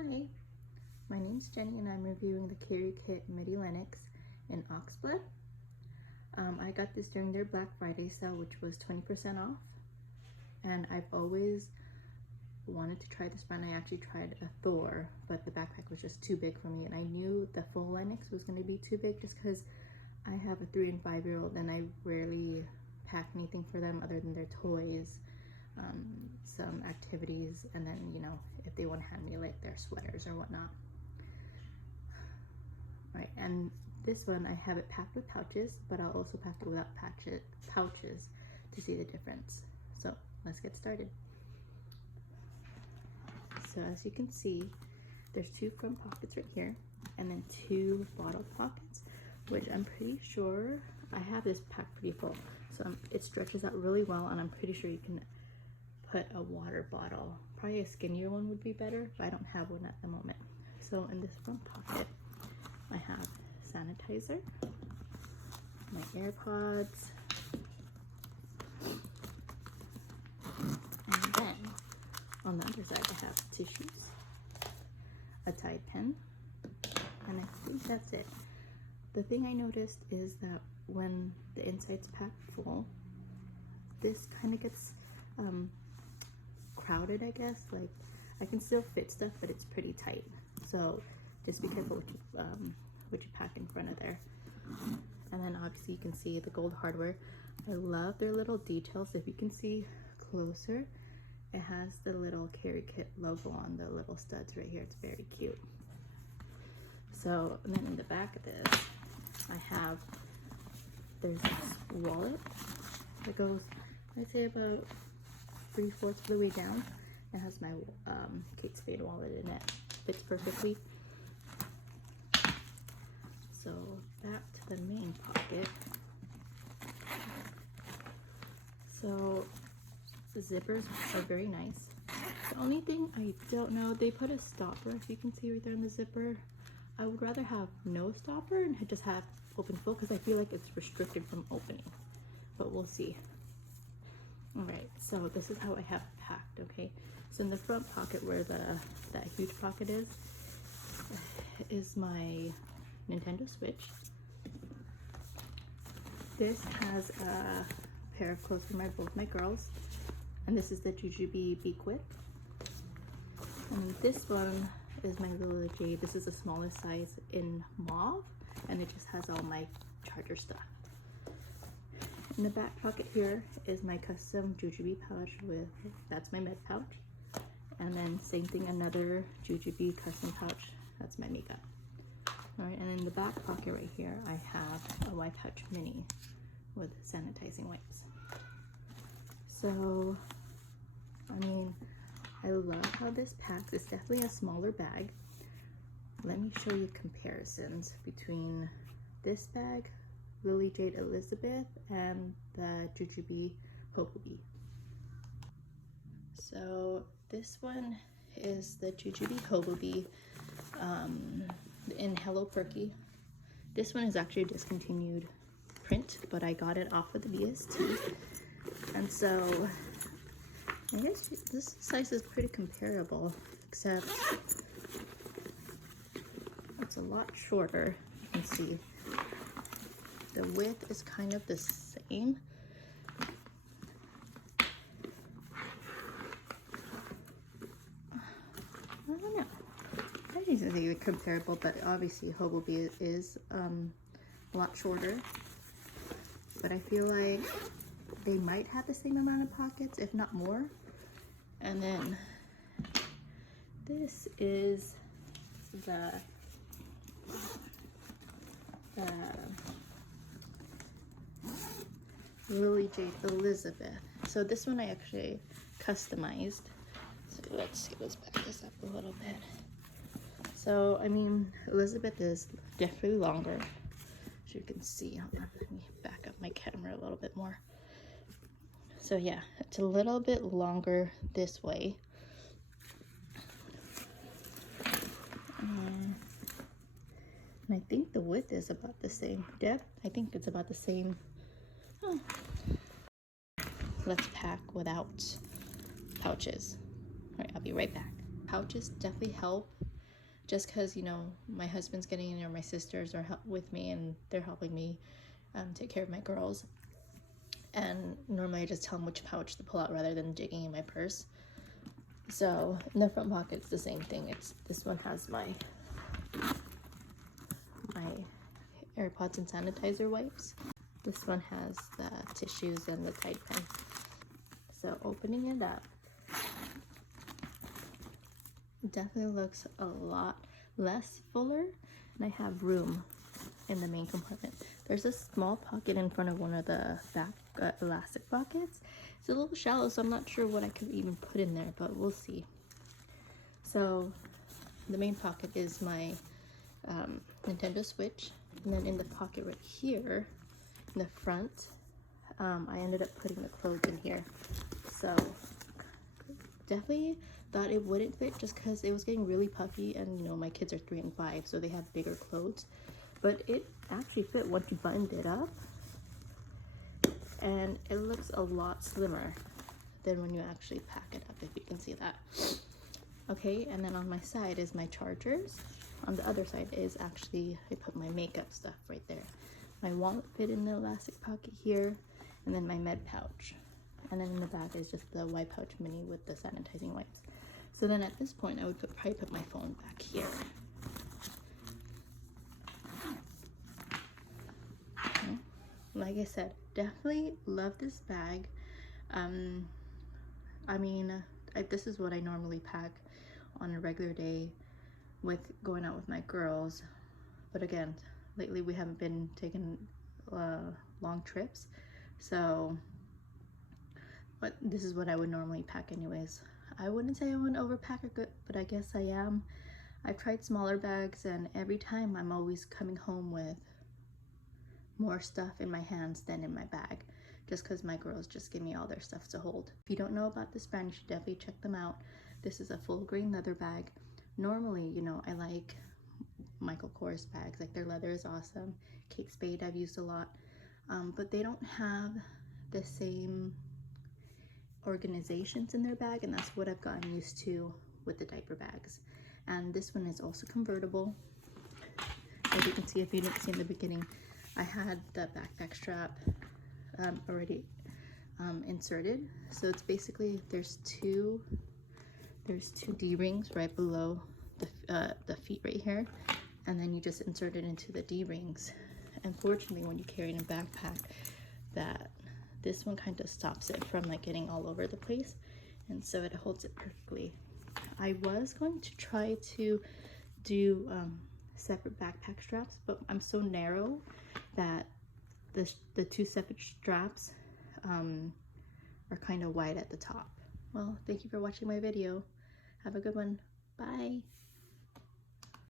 Hi, my name's Jenny and I'm reviewing the Kerikit midi Lennox in oxblood. I got this during their Black Friday sale, which was 20% off, and I've always wanted to try this brand. I actually tried a Thor, but the backpack was just too big for me, and I knew the full Lennox was going to be too big just because I have a 3 and 5 year old and I rarely pack anything for them other than their toys, some activities, and then, you know, if they want to hand me like their sweaters or whatnot. Right, and this one I have it packed with pouches, but I'll also pack it without pouches to see the difference. So let's get started. So as you can see, there's 2 front pockets right here and then 2 bottle pockets, which I'm pretty sure I have this packed pretty full. So it stretches out really well, and I'm pretty sure you can put a water bottle. Probably a skinnier one would be better, but I don't have one at the moment. So in this front pocket, I have sanitizer, my AirPods, and then on the other side I have tissues, a Tide pen, and I think that's it. The thing I noticed is that when the inside's packed full, this kind of gets crowded, I guess. Like, I can still fit stuff, but it's pretty tight. So just be careful what you pack in front of there. And then obviously you can see the gold hardware. I love their little details. If you can see closer, it has the little Kerikit logo on the little studs right here. It's very cute. So, and then in the back of this, there's this wallet that goes, I'd say about 3/4 of the way down. It has my Kate Spade wallet in it. Fits perfectly. So back to the main pocket. So the zippers are very nice. The only thing I don't know, they put a stopper, if you can see right there in the zipper. I would rather have no stopper and just have open full, because I feel like it's restricted from opening, but we'll see. All right, so this is how I have it packed. Okay, so in the front pocket where that huge pocket is my Nintendo Switch. This has a pair of clothes for both my girls, and this is the Jujube Beak Whip. And this one is my little Jade. This is the smallest size in mauve, and it just has all my charger stuff. In the back pocket here is my custom Jujube pouch that's my med pouch. And then same thing, another Jujube custom pouch, that's my makeup. All right, and in the back pocket right here, I have a wipe pouch mini with sanitizing wipes. So, I mean, I love how this packs. It's definitely a smaller bag. Let me show you comparisons between this bag, Lily Jade Elizabeth, and the Jujube Hobobe. So this one is the Jujube Hobobe in Hello Perky. This one is actually a discontinued print, but I got it off of the BST. And so I guess this size is pretty comparable, except it's a lot shorter. You can see the width is kind of the same. I don't know. I think they're comparable, but obviously Hobobe is a lot shorter. But I feel like they might have the same amount of pockets, if not more. And then this is the Lily Jade Elizabeth. So this one I actually customized. So let's back this up a little bit. So I mean, Elizabeth is definitely longer, as you can see. Hold on, let me back up my camera a little bit more. So yeah, it's a little bit longer this way. And I think the width is about the same. Depth, I think it's about the same. Oh. Let's pack without pouches. All right, I'll be right back. Pouches definitely help just because, you know, my husband's getting in or my sisters are with me and they're helping me take care of my girls. And normally I just tell them which pouch to pull out rather than digging in my purse. So in the front pocket, it's the same thing. This one has my AirPods and sanitizer wipes. This one has the tissues and the Tide pen. So opening it up, definitely looks a lot less fuller, and I have room in the main compartment. There's a small pocket in front of one of the back elastic pockets. It's a little shallow, so I'm not sure what I could even put in there, but we'll see. So the main pocket is my Nintendo Switch, and then in the pocket right here in the front, I ended up putting the clothes in here. So definitely thought it wouldn't fit just because it was getting really puffy, and you know, my kids are 3 and 5, so they have bigger clothes. But it actually fit once you buttoned it up, and it looks a lot slimmer than when you actually pack it up, if you can see that. Okay, and then on my side is my chargers. On the other side is actually, I put my makeup stuff right there. My wallet fit in the elastic pocket here, and then my med pouch. And then in the back is just the white pouch mini with the sanitizing wipes. So then at this point, I would probably put my phone back here. Okay. Like I said, definitely love this bag. I mean, this is what I normally pack on a regular day with going out with my girls. But again, lately we haven't been taking long trips, so but this is what I would normally pack anyways. I wouldn't say I wouldn't overpack it, but I guess I am. I've tried smaller bags, and every time I'm always coming home with more stuff in my hands than in my bag, just because my girls just give me all their stuff to hold. If you don't know about this brand, you should definitely check them out. This is a full grain leather bag. Normally, you know, I like Michael Kors bags, like their leather is awesome. Kate Spade I've used a lot, but they don't have the same organizations in their bag, and that's what I've gotten used to with the diaper bags. And this one is also convertible. As you can see, if you didn't see in the beginning, I had the backpack strap already inserted. So it's basically, there's two D-rings right below the feet right here, and then you just insert it into the D-rings. Unfortunately, when you carry in a backpack, this one kind of stops it from like getting all over the place, and so it holds it perfectly. I was going to try to do separate backpack straps, but I'm so narrow that the two separate straps are kind of wide at the top. Well, thank you for watching my video. Have a good one. Bye.